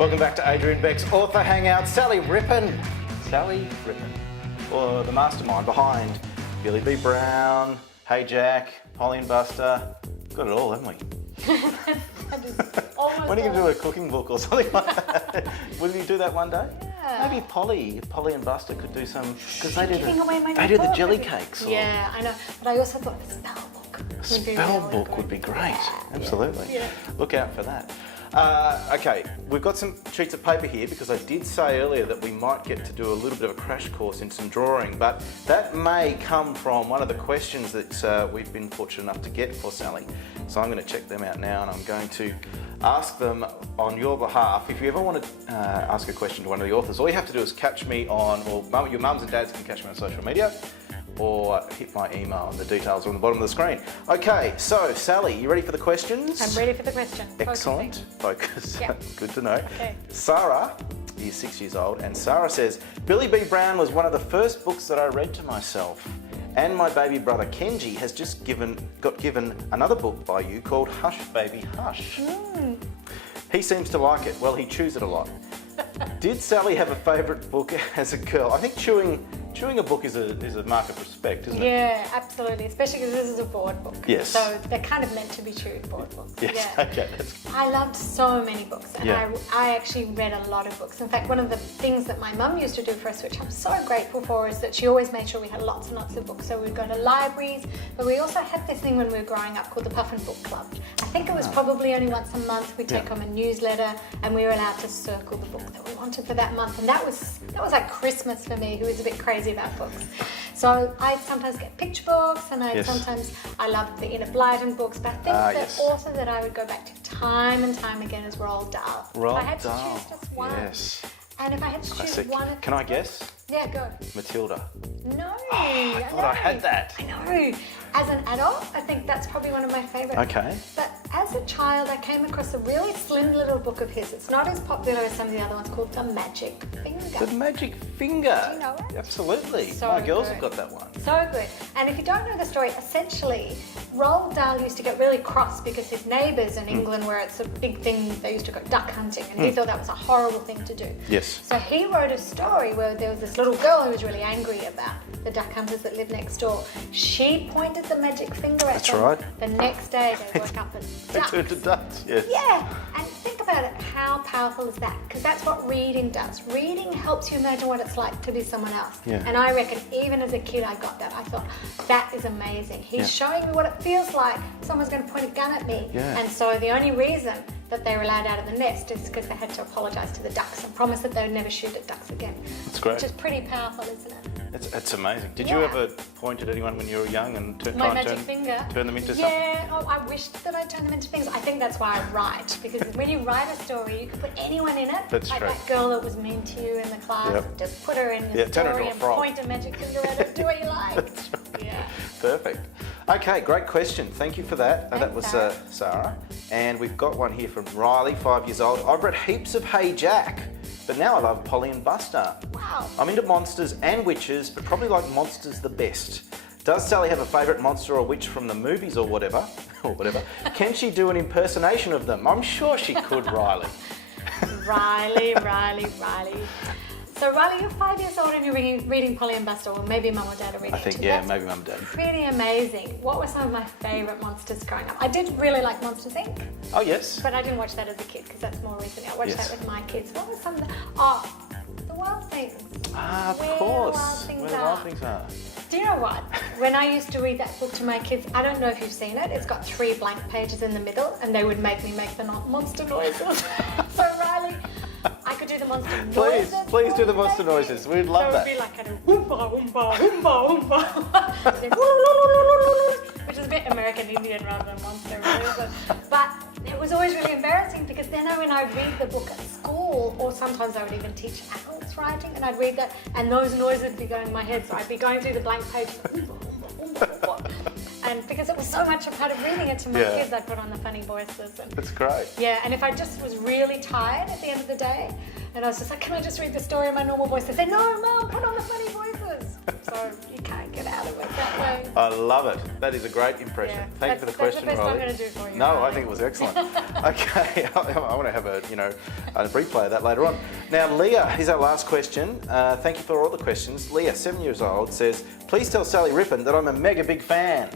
Welcome back to Adrian Beck's author hangout. Sally Rippin, or the mastermind behind Billy B. Brown, Hey Jack, Polly and Buster. Got it all, haven't we? When are you going to do a cooking book or something like that? Will you do that one day? Yeah. Maybe Polly and Buster could do some, because they do the the jelly cakes. Yeah, I know. But I also thought the spell book. A spell book would be great. Yeah. Absolutely. Yeah. Look out for that. Okay, we've got some sheets of paper here because I did say earlier that we might get to do a little bit of a crash course in some drawing, but that may come from one of the questions that we've been fortunate enough to get for Sally. So I'm going to check them out now and I'm going to ask them on your behalf. If you ever want to ask a question to one of the authors, all you have to do is catch me on, or your mums and dads can catch me on social media, or hit my email, and the details are on the bottom of the screen. Okay, so Sally, you ready for the questions? I'm ready for the question. Excellent. Focus. Yep. Good to know. Okay. Sarah is 6 years old, and Sarah says, Billy B. Brown was one of the first books that I read to myself. And my baby brother Kenji has just got given another book by you called Hush Baby Hush. He seems to like it. Well, he chews it a lot. Did Sally have a favourite book as a girl? I think chewing a book is a mark of respect, isn't it? Yeah, absolutely. Especially because this is a board book. Yes. So they're kind of meant to be chewed, board books. Yes. Yeah. Okay. I loved so many books, and Yeah. I actually read a lot of books. In fact, one of the things that my mum used to do for us, which I'm so grateful for, is that she always made sure we had lots and lots of books. So we'd go to libraries, but we also had this thing when we were growing up called the Puffin Book Club. I think it was probably only once a month. We'd take home a newsletter, and we were allowed to circle the book that we wanted for that month, and that was like Christmas for me, who is a bit crazy about books. So I sometimes get picture books, and I loved the Enid Blyton books, but I think the author that I would go back to time and time again is Roald Dahl. Roald Dahl. If I had to choose just one. Yes. And if I had to choose one... Can I guess? Yeah, go. Matilda. No. I thought I had that. I know. As an adult, I think that's probably one of my favourites. Okay. But as a child, I came across a really slim little book of his. It's not as popular as some of the other ones, called The Magic Finger. The Magic Finger. Do you know it? Absolutely. So My girls good. have got that one. So good. And if you don't know the story, essentially, Roald Dahl used to get really cross because his neighbours in England, where it's a big thing, they used to go duck hunting, and he thought that was a horrible thing to do. Yes. So he wrote a story where there was this little girl who was really angry about the duck hunters that lived next door. She pointed the magic finger at them. right. The next day they woke up as They ducks. turned to ducks, yes. Yeah, and think about it, how powerful is that? Because that's what reading does. Reading helps you imagine what it's like to be someone else. Yeah. And I reckon even as a kid I got that. I thought, that is amazing. He's showing me what it feels like. Someone's going to point a gun at me. Yeah. And so the only reason that they were allowed out of the nest is because they had to apologise to the ducks and promise that they would never shoot at ducks again. That's great. Which is pretty powerful, isn't it? It's amazing. Did you ever point at anyone when you were young and turn them into something? Yeah, I wished that I'd turn them into things. I think that's why I write, because when you write a story, you can put anyone in it. That's like true. that girl that was mean to you in the class. Yep. Just put her in your turn her story into a and frog. point a magic finger at her. Do what you like. That's right. Yeah. Perfect. Okay, great question. Thank you for that. That was Sarah. Sarah. And we've got one here from Riley, 5 years old. I've read heaps of Hey Jack, but now I love Polly and Buster. Wow. I'm into monsters and witches, but probably like monsters the best. Does Sally have a favourite monster or witch from the movies or whatever? Can she do an impersonation of them? I'm sure she could, Riley. Riley. So Riley, you're 5 years old and you're reading Polly and Buster, or maybe Mum or Dad are reading I think, it too. yeah, That's maybe Mum and Dad. pretty amazing. What were some of my favourite monsters growing up? I did really like Monsters Inc. Oh, yes. But I didn't watch that as a kid because that's more recent. I watched Yes. that with my kids. What were some of the... The Wild Things. Ah, of Where the course. Wild Things Where the Are. Wild Things Are. Do you know what? When I used to read that book to my kids, I don't know if you've seen it, it's got 3 blank pages in the middle, and they would make me make the monster noises. So Riley, I could do the monster noises. Please do the monster noises. We'd love that. So it would be like kind of oompa, oompa, oompa, oompa. Which is a bit American Indian rather than monster, really. But it was always really embarrassing because then when I'd read the book at school, or sometimes I would even teach adults writing, and I'd read that, and those noises would be going in my head, so I'd be going through the blank page, and because it was so much a part of reading it to my kids, I'd put on the funny voices. And, That's great. yeah, and if I just was really tired at the end of the day, and I was just like, can I just read the story in my normal voice? They'd say, no, Mum, put on the funny voices. So you can't get out of it that way. I love it. That is a great impression. Yeah, Thank you for the question, that's the best Riley. I'm going to do for you. No, Riley. I think it was excellent. Okay, I want to have a replay of that later on. Now, Leah, here's our last question. Thank you for all the questions. Leah, 7 years old, says, please tell Sally Rippin that I'm a mega big fan.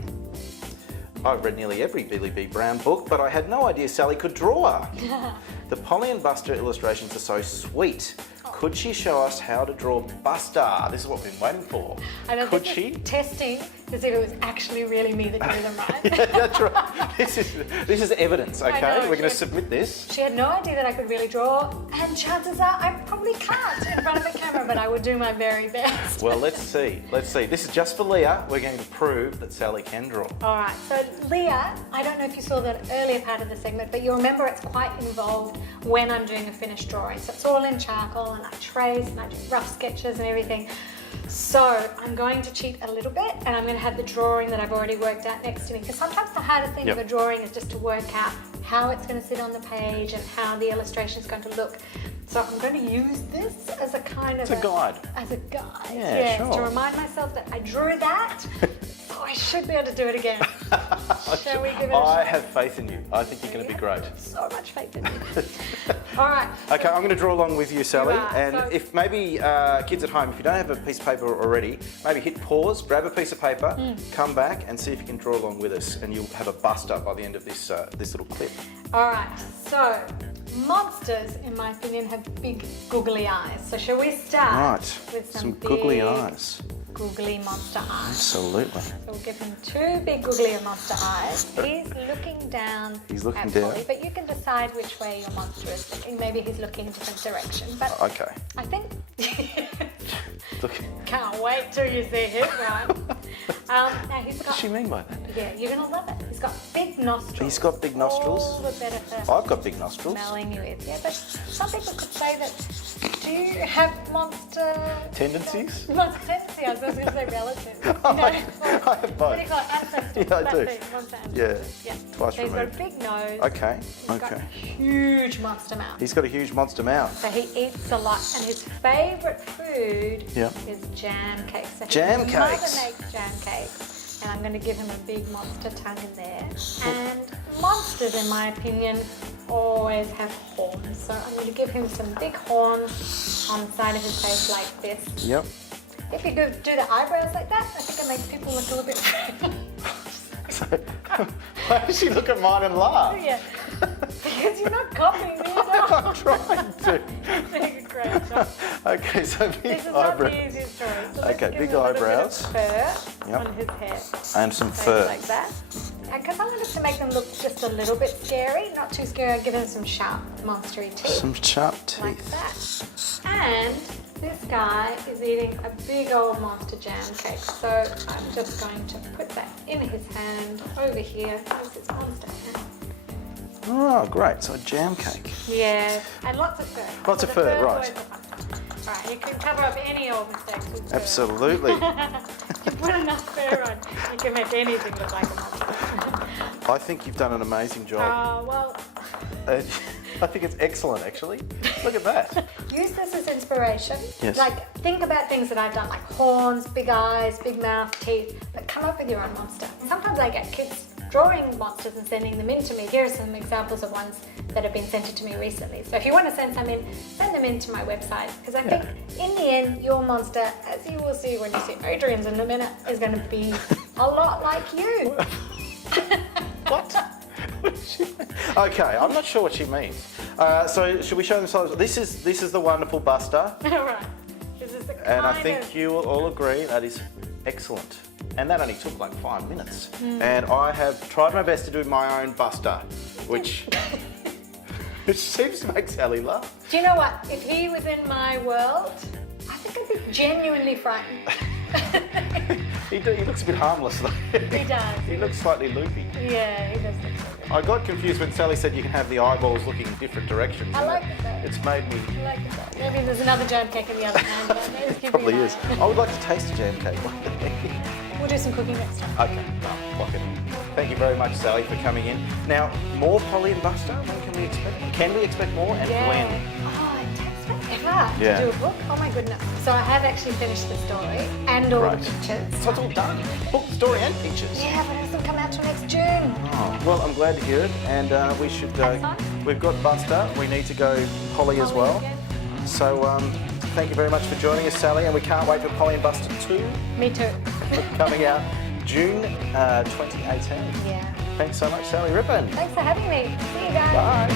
I've read nearly every Billy B. Brown book, but I had no idea Sally could draw. The Polly and Buster illustrations are so sweet. Could she show us how to draw Buster? This is what we've been waiting for. I know, Could she? Testing to see if it was actually really me that drew them, right? Yeah, that's right. This is evidence, okay? know, We're going to submit this. She had no idea that I could really draw, and chances are I probably can't in front of the camera, but I would do my very best. Well, let's see. Let's see. This is just for Leah. We're going to prove that Sally can draw. All right, so Leah, I don't know if you saw that earlier part of the segment, but you'll remember it's quite involved when I'm doing a finished drawing. So it's all in charcoal, and I trace, and I do rough sketches and everything. So I'm going to cheat a little bit, and I'm going to have the drawing that I've already worked out next to me, because sometimes the hardest thing with a drawing is just to work out how it's going to sit on the page and how the illustration is going to look. So I'm going to use this as a kind of It's a guide. As a guide, Yeah, yes, sure. to remind myself that I drew that, so I should be able to do it again. Shall we give it a shot? I have faith in you. I think you're going to be great. So much faith in you. All right. Okay, I'm going to draw along with you, Sally. You are, and so- if maybe kids at home, if you don't have a piece of paper already, maybe hit pause, grab a piece of paper, come back and see if you can draw along with us, and you'll have a Buster by the end of this little clip. All right. So monsters, in my opinion, have big googly eyes. So shall we start Right. with Some big, googly eyes. googly monster eyes? Absolutely. So we'll give him two big googly monster eyes. He's looking down. He's looking at down. Polly, but you can decide which way your monster is looking. Maybe he's looking in a different direction. But Okay. I think. Look. Can't wait till you see his one. Now he's What got. does she mean by that? Yeah, you're gonna love it. He's got big nostrils. He's got big nostrils? All the better for I've got big nostrils. smelling you with. Yeah, but some people could say that. Do you have monster Tendencies? Monster tendencies. I was going to say relatives. I have What do both. you call it? Ancestors. Yeah, I do. That's it, monster Yeah. ancestors. Yeah. Twice So he's got a removed. big nose. Okay. He's got a Okay. huge monster mouth. He's got a huge monster mouth. So he eats a lot, and his favourite food Yeah. is jam cakes. So Jam his mother cakes. makes jam cakes, and I'm going to give him a big monster tongue in there. And monsters, in my opinion, always have horns. So I'm going to give him some big horns on the side of his face like this. Yep. If you do the eyebrows like that, I think it makes people look a little bit. So, why does she look at mine and laugh? Yeah, because you're not copying me at all. I'm trying to. Doing a great job. Okay, so big This is not the eyebrows. easiest choice. So let's Okay, give big him a little bit of eyebrows. fur Yep. on his head. And some So fur. like that. Because I want us to make them look just a little bit scary, not too scary. I'll give them some sharp, monstery teeth. Some sharp Like teeth. that. And this guy is eating a big old monster jam cake. So I'm just going to put that in his hand over here. Here's his monster hand. Oh, great. So a jam cake. Yeah, and lots of fur. Lots So of the fur, fur's right. always the fun. Right, you can cover up any old mistakes with fur. Absolutely. You put enough fur on, you can make anything look like a monster. I think you've done an amazing job. Well, I think it's excellent, actually. Look at that. use this as inspiration. Yes. Like, think about things that I've done, like horns, big eyes, big mouth, teeth, but come up with your own monster. Sometimes I get kids drawing monsters and sending them in to me. Here are some examples of ones that have been sent in to me recently. So if you want to send some in, send them in to my website, because I think in the end, your monster, as you will see when you see Adrian's in a minute, is going to be a lot like you. What? Okay, I'm not sure what she means. So should we show them some? This is the wonderful Buster, All right. This is the and I kind think of- you will all agree that is excellent. And that only took like 5 minutes. And I have tried my best to do my own Buster, which seems to make Sally laugh. Do you know what? If he was in my world, I think I'd be genuinely frightened. He looks a bit harmless though. He does. He looks slightly loopy. Yeah, he does look so good. I got confused when Sally said you can have the eyeballs looking in different directions. I and like it though. It's made me. I like it though. Maybe there's another jam cake in the other hand, but maybe just give me Probably an is. eye. I would like to taste a jam cake one day. We'll do some cooking next time. Okay, well, lock it in. Thank you very much, Sally, for coming in. Now, more Polly and Buster. When can we expect? Can we expect more, and when? Oh, it takes ever Yeah. to do a book. Oh my goodness. So I have actually finished the story and all the Great. pictures. So it's all done. Book, story and pictures. Yeah, but it doesn't come out till next June. Oh, well, I'm glad to hear it, and we should. That's fine. We've got Buster. We need to go Polly as well. Again. So thank you very much for joining us, Sally, and we can't wait for Polly and Buster 2 Me too. coming out June 2018. Yeah. Thanks so much, Sally Rippin. Thanks for having me. See you guys. Bye.